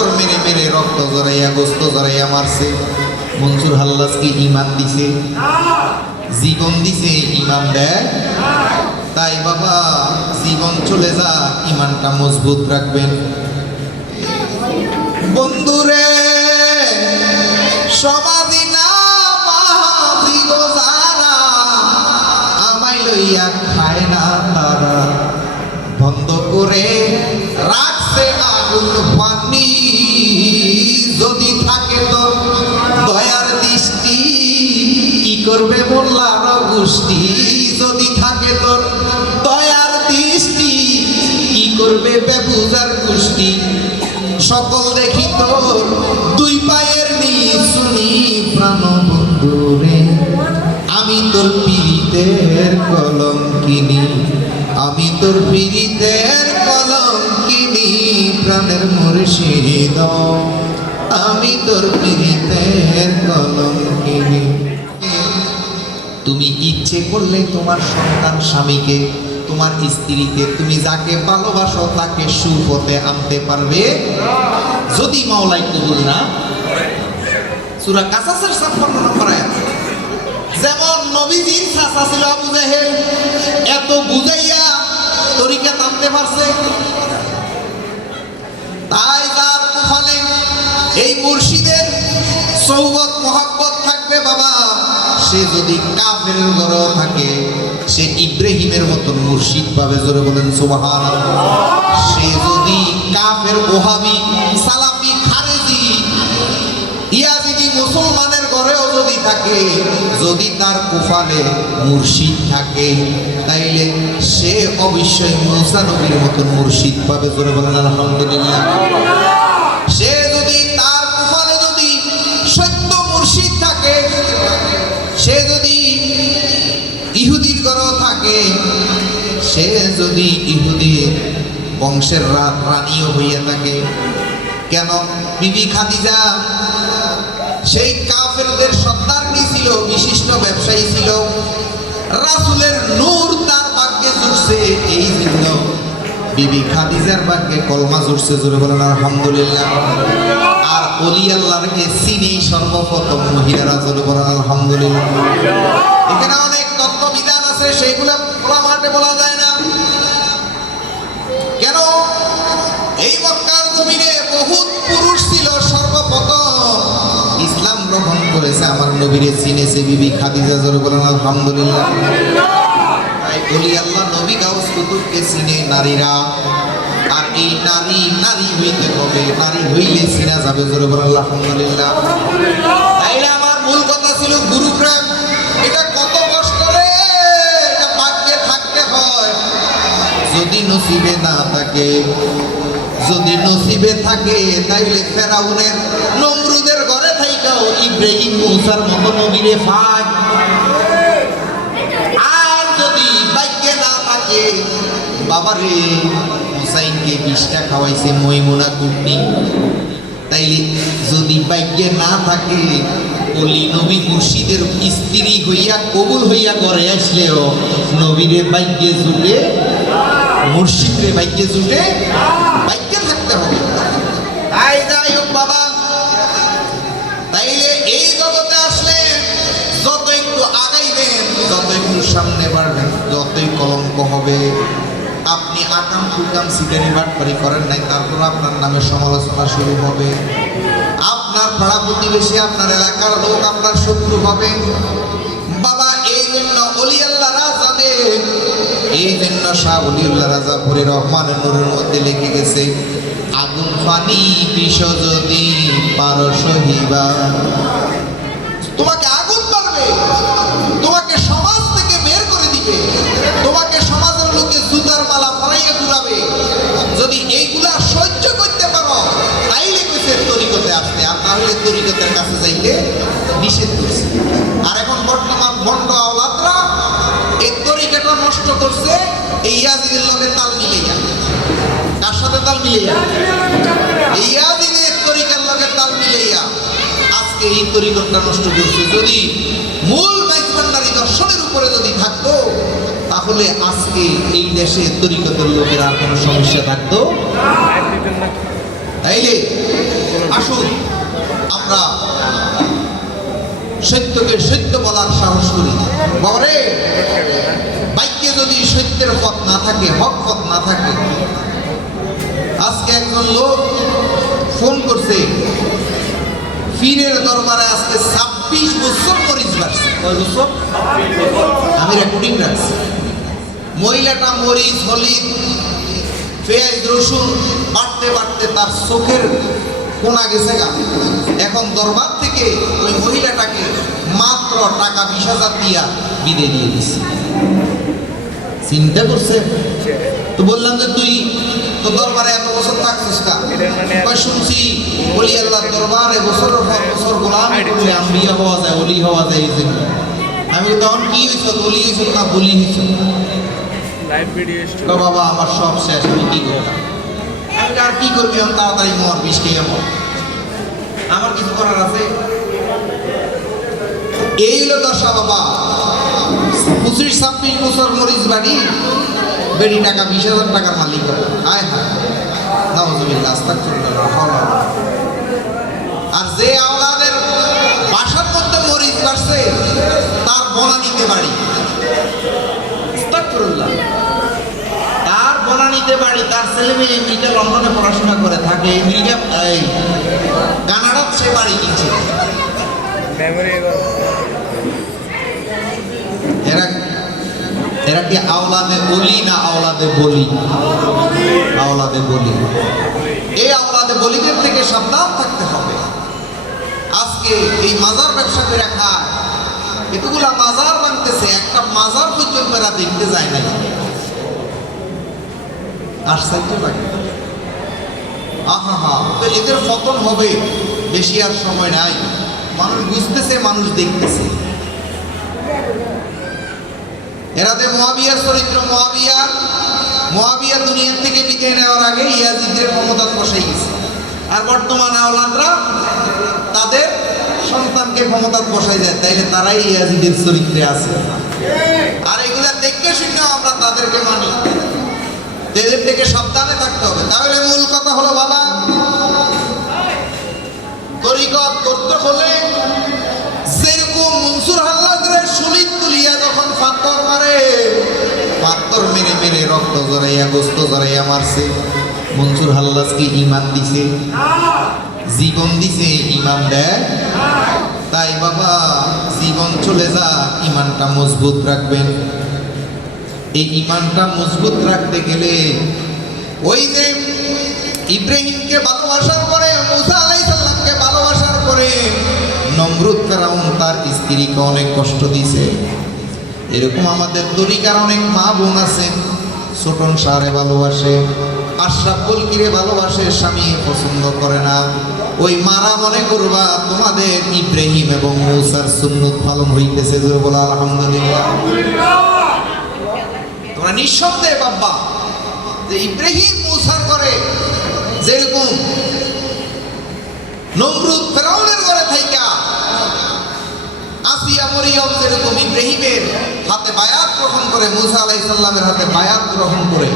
পাথর মেরে মেরে রক্ত জড়াইয়া, গোস্ত জড়াইয়া মারছে। মনসুর হাল্লাসকে ইমান দিছে। জীবন দিছে ইমান দেয়। তাই বাবা, জীবন চলে যা ইমানটা মজবুত রাখবেন। বন্ধুরে সমাধি করবে মোল্লার গোষ্ঠী যদি থাকে তোর দয়ার দৃষ্টি, কি করবে বেবুজার গোষ্ঠী সকল দেখি তোর দুই পায়ের নিশুনি প্রাণ বন্ধুরে আমি তোর পীড়িতের কলম কিনি আমি তোর পীড়িতের কলম কিনি প্রাণের মুর্শিদ আমি তোর পীড়িতের ইচ্ছে করলে তোমার সন্তান স্বামীকে, তোমার স্ত্রীকে, তুমি যাকে ভালোবাসো তাকে সুপথে আনতে পারবে। যদি মাওলাই কবুল না, সুরা কাসাসের ছাপ্পান্ন নম্বর যেমন ছিল আবু জাহেল, এত বুঝাইয়া তরিকা টানতে পারছে। তাই যার ফলে এই মুর্শিদের সৌবত মোহাব্বত থাকবে বাবা। সে যদি কাফের ঘর থাকে, সে ইব্রাহিমের মতন মুর্শিদ পাবে, জোরে বলেন সুবহান সে যদি কাফের ওহাবি, সালাফি, খারেজি, ইয়াজিদি মুসলমানের ঘরেও যদি থাকে, যদি তার কুফালে মুর্শিদ থাকে, তাইলে সে অবশ্যই মুসা নবীর মতন মুর্শিদ পাবে, জোরে বলেন আলহামদুলিল্লাহ। সে সে যদি ইহুদির বংশের রানীও হইয়া থাকে, কেন? বিবি খাদিজা, সেই কাফেরদের সর্দারনি ছিল? বিশিষ্ট ব্যবসায়ী ছিল। রাসুলের নূর তার ভাগ্যে জুটছে এই জন্য বিবি খাদিজার ভাগ্যে কলমা জুটছে জোরে বলেন, আলহামদুলিল্লাহ। আর অলি আল্লাহকে চিনেই সর্বপ্রথম মহিলারা জোরে বলেন, আলহামদুলিল্লাহ। এখানে অনেক তত্ত্ব বিধান আছে সেইগুলো খোলা মাঠে বলা যায় না। এই মক্কার জমিনে বহুত পুরুষ ছিল, সর্বপ্রথম ইসলাম গ্রহণ করেছে আমার নবীরে চিনেছে বিবি খাদিজা জোরে বলেন, আলহামদুলিল্লাহ। তাই বলি, আল্লাহ নবী গাউস কুতুবকে চিনে নারীরা। আর এই নারী নারী হইতে হবে, নারী হইলে চিনা যাবে জোরে বলেন, আলহামদুলিল্লাহ। তাইলে আমার মূল কথা ছিল গুরু প্রেম। এটা কত কষ্ট রে, এটা ভাগ্যে থাকতে হয়। যদি নসিবে না থাকে যদি নসিবে থাকে, তাইলে ফেরাউনের নমরুদের ঘরে থাইকাও ইব্রাহিম মূসার মতো নবীরে ফাঁক আর যদি ভাগ্যে না থাকে, বাবারে, হুসাইনকে বিষটা খাওয়াইছে মইমুনা কুটনি। তাইলে যদি ভাগ্যে না থাকে অলি নবী মুর্শিদের স্ত্রী হইয়া, কবুল হইয়া করে আসলেও নবীরে ভাগ্যে জুটে, মুর্শিদরে ভাগ্যে জুটে থাকতে হবে। তাই যত একটু সামনে বাড়বেন, যতই কলঙ্ক হবে, আপনি আকাম কুকাম সিগারি বাটপারি করেন নাই তারপর আপনার নামে সমালোচনা শুরু হবে। আপনার পাড়া প্রতিবেশী, আপনার এলাকার লোক, আপনার শত্রু হবে। বাবা, এই জন্য অলি আল্লাহ রাজাদে এই জন্য শাহ অলিউল্লাহ রাজা ফরি রহমানের নূরের মধ্যে লিখে গেছে, আগুন পানি বিষ যদি পারো সহিবা। তোমাকে আগুন মারবে, তোমাকে সমাজ থেকে বের করে দিবে, তোমাকে সমাজের লোকে জুতার মালা পরাইয়া ঘুরাবে। যদি এইগুলা সহ্য করতে পারো, তাইলে কইছে তরিকতে আসতে আর না হলে তরিকতের কাছে যাইতে নিষেধ করছে। আর এখন বর্তমান বন্ড আওলাদরা এই তরিকাটা নষ্ট করছে, এই ইয়াজিদের লগে তাল মিলাইয়া কার সাথে তাল মিলাইয়া এই ইয়াজিদের তরিকার লগে তাল মিলাইয়া আজকে এই তরিকতটা নষ্ট করছে। যদি মূল বাইকবান্ডারি দর্শনের উপরে যদি থাকতো, তাহলে আজকে এই দেশে তরিকতের লোকের আর কোনো সমস্যা থাকতো? তাইলে আসুন আমরা সত্যকে সত্য বলার সাহস করি বাবারে বাক্যে যদি সত্যের পথ না থাকে হক পথ না থাকে আজকে একজন লোক ফোন করছে ফিরের দরবারে আজকে ছাব্বিশ বছর মরিচ বাড়ছে। কয় বছর? আমি রেকর্ডিং রাখছি। মহিলাটা মরিচ হলিদ পেঁয়াজ রসুন বাড়তে বাড়তে তার চোখের কোনা গেছে গা। এখন দরবার থেকে ওই মহিলাটাকে মাত্র টাকা বিশ হাজার দিয়া বিদে দিয়ে দিছে। চিন্তা করছে? তো বললাম যে তুই তো দরবারে এত বছর থাকছিস কা? শুনছি বলি আল্লাহ দরবারে বছরের পর বছর গোলাম করলে আম্বিয়া হওয়া যায় অলি হওয়া যায় এই জন্য। আমি তখন কি হয়েছ? অলি হয়েছ না বলি হয়েছ। বাবা আমার সব শেষ আমি কি করতাম আমি আর কি করবি তাড়াতাড়ি মর, বিষ খেয়ে আমার কিছু করার আছে? এই হলো দশা বাবা। পঁচিশ, ছাব্বিশ বছর মরিচ বাড়ি, বেড়ি টাকা, বিশ হাজার টাকার মালিক আয় হ্যাঁ। আর যে আওলাদের বাসার মধ্যে মরিচ বাড়ছে, তার বনানিতে বাড়ি আস্তাগফিরুল্লাহ বনানিতে বাড়ি তার ছেলে মেয়ে আমেরিকা লন্ডনে পড়াশোনা করে থাকে সে বাড়ি কিনছে এরা এরা কি আওলাদে বলি না আওলাদে বলি? আওলাদে বলি। এই আওলাদে বলিদের থেকে সাবধান থাকতে হবে। আজকে এই মাজার ব্যবসা করে খায়। এতগুলা মাজার বানতেছে একটা মাজার পর্যন্ত এরা দেখতে যায় নাই। আশ্চর্য লাগে। আহা হা তো এদের পতন হবে বেশি আর সময় নাই। মানুষ বুঝতেছে, মানুষ দেখতেছে। এরাতে মহাবিয়ার চরিত্র মহাবিয়া মহাবিয়া দুনিয়ার থেকে বিদায় নেওয়ার আগে ইয়াজিদের ক্ষমতা বসাই গেছে। আর বর্তমান আওলাদরা তাদের সন্তানকে ক্ষমতা বসাই যায়, তাইলে তারাই ইয়াজিদের চরিত্রে আছে। আর এগুলা দেখে শুনে আমরা তাদেরকে মানি। এদের থেকে সাবধানে থাকতে হবে। তাহলে মূল কথা হলো, বাবা, তরিকত করতে হলে যেরকম মনসুর হাল্লাদের সুলিত তুলিয়া যখন পাথর মারে পাথর মেরে মেরে রক্ত জড়াইয়া, গোস্ত জড়াইয়া মারছে। মনসুর হাল্লাসকে ইমান দিছে? জীবন দিছে, ইমান দেয়? তাই বাবা, জীবন চলে যা ইমানটা মজবুত রাখবেন। এই ইমানটা মজবুত রাখতে গেলে ওই যে ইব্রাহিমকে ভালোবাসার পরে, মুসা আলাইসাল্লামকে ভালোবাসার পরে নমরুদ ফেরাউন তার স্ত্রীকে অনেক কষ্ট দিছে এরকম আমাদের তরিকার অনেক মা বোন আছে। ছোটন সারে ভালোবাসে, আশরাফ কলকিরে ভালোবাসে, স্বামী পছন্দ করে না। ওই মারা মনে করবা, তোমাদের ইব্রাহিম এবং মৌসার সুন্নত পালন হইতেছে বলা আলহামদুলিল্লাহ। তোমরা নিঃশব্দে বাব্বা যে ইব্রাহিম মুসার করে যেরকম নমরুদ ফেরাউনের ঘরে থাইকা, আসিয়া মরিয়ম যেরকম ইব্রাহিমের হাতে বায়াত গ্রহণ করে, মুসা আলাইহিস সাল্লামের হাতে বায়াত গ্রহণ করে,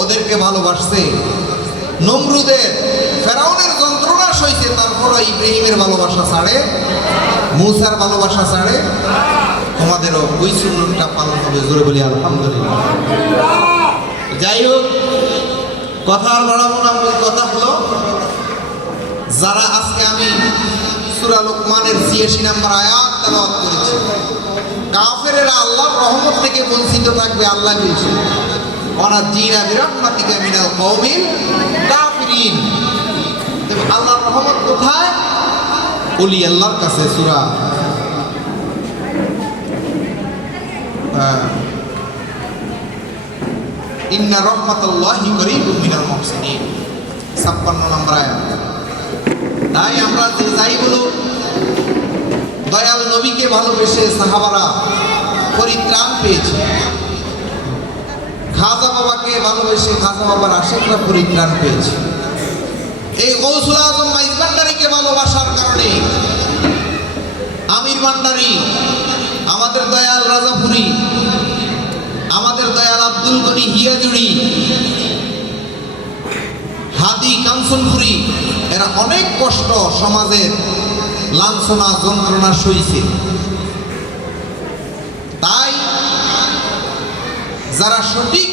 ওদেরকে ভালোবাসছে। নমরুদের ফেরাউনের যন্ত্রণা সইছে তারপরে ইব্রাহিমের ভালোবাসা ছাড়ে, মুসার ভালোবাসা ছাড়ে। তোমাদেরও ওই সুন্নতটা পালন হবে, জোরে বলি, আলহামদুলিল্লাহ। যাই হোক, কথা আর বাড়াবো না, মূল কথা হলো, যারা আজকে আমি সূরা লোকমানের ছিয়াশি নাম্বার আয়াত তেলাওয়াত করেছি, কাফেরেরা আল্লাহর রহমত থেকে বঞ্চিত থাকবে, আল্লাহ বলছে অনার জিনা বিরহমাতিকা মিনাল কওমিল কাফিরিন। তবে আল্লাহর রহমত কোথায়? ওলি আল্লাহর কাছে, সূরা আহ, ইন্না রহমাতাল্লাহি করিবুম মিনাল মুহসিনিন। 56 নম্বর আয়াত। তাই আমরা যে যাই বলুক, দয়াল নবীকে ভালোবেসে সাহাবারা পরিত্রাণ পেয়েছে। খাজা বাবাকে ভালোবেসে খাজা বাবার আশেকরা পরিত্রাণ পেয়েছে। এই গৌসুল আজম ভান্ডারীকে ভালোবাসার কারণে ভান্ডারী আমাদের দয়াল রাজাপুরী, আমাদের দয়াল আব্দুল গনি হিয়াজুড়ি বাগদি কাঞ্চনপুরি, এরা অনেক কষ্ট সমাজের লাঞ্ছনা, যন্ত্রণা সইছে। তাই যারা সঠিক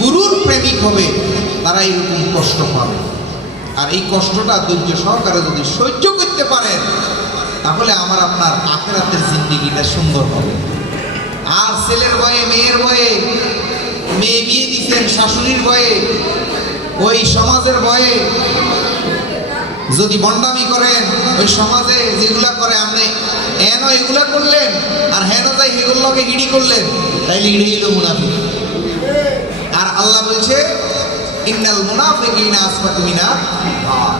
গুরুর প্রেমিক হবে, তারা এরকম কষ্ট পাবে। আর এই কষ্টটা ধৈর্য সহকারে যদি সহ্য করতে পারেন তাহলে আমার আপনার আখেরাতের জিন্দিগিটা সুন্দর হবে আর ছেলের বয়ে মেয়ের বয়ে মেয়ে বিয়ে দিচ্ছেন শাশুড়ির বয়ে ওই সমাজের বয়ে যদি বন্ডামি করেন, ওই সমাজে যেগুলা করে আপনি, হেন এগুলা করলেন, আর হেন তাই এগুলোকে হিড়ি করলেন, তাইলে হিড়ি হইল মুনাফিক আর আল্লাহ বলছে, ইন্নাল মুনাফিকিনা আসফাতু মিনার নার।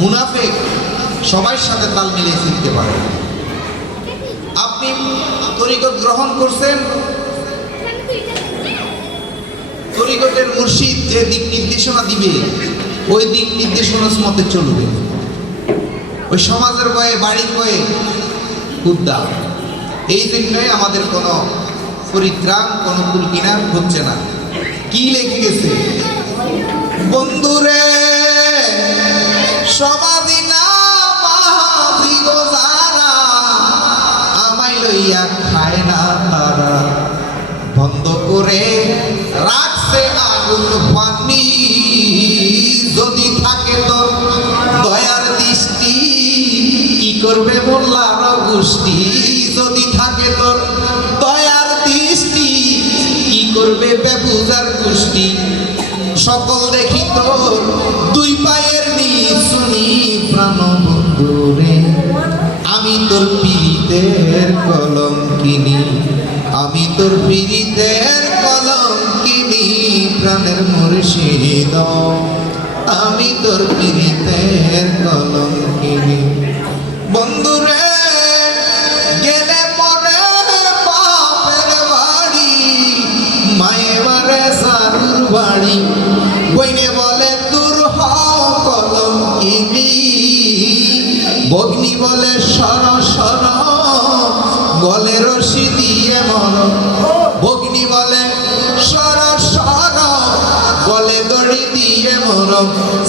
মুনাফিক সবার সাথে তাল মিলিয়ে ফিরতে পারে। আপনি তরিকত গ্রহণ করছেন, তরিকতের মুর্শিদ যে দিক নির্দেশনা দিবে, ওই দিক নির্দেশনা মতে চলবে। ওই সমাজের বয়ে বাড়ির বয়ে উদ্যা। এই জন্যই আমাদের কোনো পরিত্রাণ, কোনো কুল কিনার হচ্ছে না। কি লেখে গেছে? লইয়া খায় না তারা। বন্ধ করে রাখছে আগুন পানি। যদি থাকে তো দয়ার দৃষ্টি। কি করবে মোল্লার গোষ্ঠী? যদি থাকে তোর দয়ার দৃষ্টি। কি করবে বেবুজার গোষ্ঠী? সকল দেখি তোর দুই পায়ের নিচুনি প্রাণ বন্ধুরে আমি তোর পীড়িতের কলম কিনি আমি তোর পীড়িতের কলম কিনি প্রাণের মুর্শিদ। আমি তোর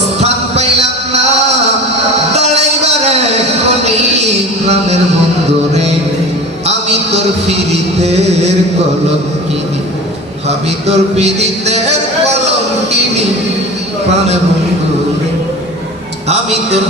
স্থান পাইলাম না। দাঁড়াইবারে কোনি প্রাণের বন্ধুরে আমি তোর ফিরিতের কলম কিনি আমি তোর ফিরিতের কলম কিনি প্রাণের বন্ধুরে আমি তোর